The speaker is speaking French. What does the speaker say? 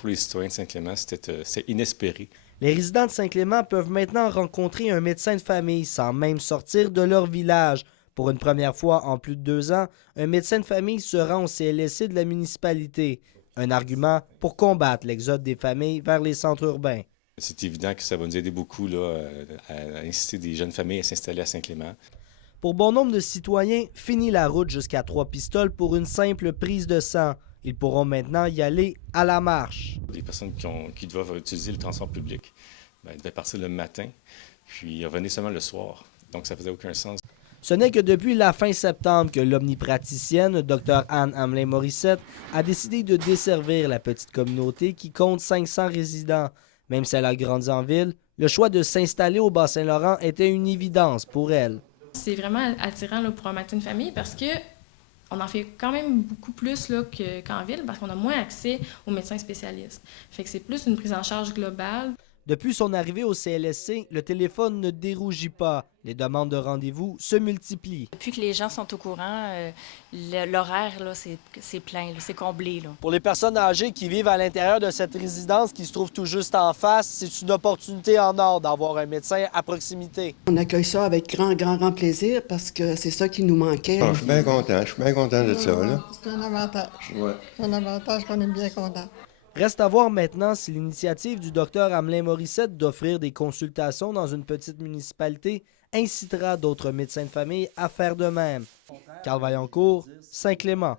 Pour les citoyens de Saint-Clément, c'est inespéré. Les résidents de Saint-Clément peuvent maintenant rencontrer un médecin de famille sans même sortir de leur village. Pour une première fois en plus de 2 ans, un médecin de famille se rend au CLSC de la municipalité. Un argument pour combattre l'exode des familles vers les centres urbains. C'est évident que ça va nous aider beaucoup là, à inciter des jeunes familles à s'installer à Saint-Clément. Pour bon nombre de citoyens, fini la route jusqu'à 3 pistoles pour une simple prise de sang. Ils pourront maintenant y aller à la marche. Les personnes qui doivent utiliser le transport public, devaient partir le matin, puis revenir seulement le soir. Donc ça faisait aucun sens. Ce n'est que depuis la fin septembre que l'omnipraticienne, Dr Anne Hamelin-Morissette, a décidé de desservir la petite communauté qui compte 500 résidents. Même si elle a grandi en ville, le choix de s'installer au Bas-Saint-Laurent était une évidence pour elle. C'est vraiment attirant là, pour un médecin de famille parce que on en fait quand même beaucoup plus là, qu'en ville parce qu'on a moins accès aux médecins spécialistes. Fait que c'est plus une prise en charge globale. Depuis son arrivée au CLSC, le téléphone ne dérougit pas. Les demandes de rendez-vous se multiplient. Depuis que les gens sont au courant, l'horaire, là, c'est plein, là, c'est comblé. Là. Pour les personnes âgées qui vivent à l'intérieur de cette résidence qui se trouve tout juste en face, c'est une opportunité en or d'avoir un médecin à proximité. On accueille ça avec grand plaisir parce que c'est ça qui nous manquait. Je suis bien content de ça. Là. C'est un avantage. Ouais. C'est un avantage qu'on est bien content. Reste à voir maintenant si l'initiative du Dr Hamelin-Morissette d'offrir des consultations dans une petite municipalité incitera d'autres médecins de famille à faire de même. Carl Vaillancourt, Saint-Clément.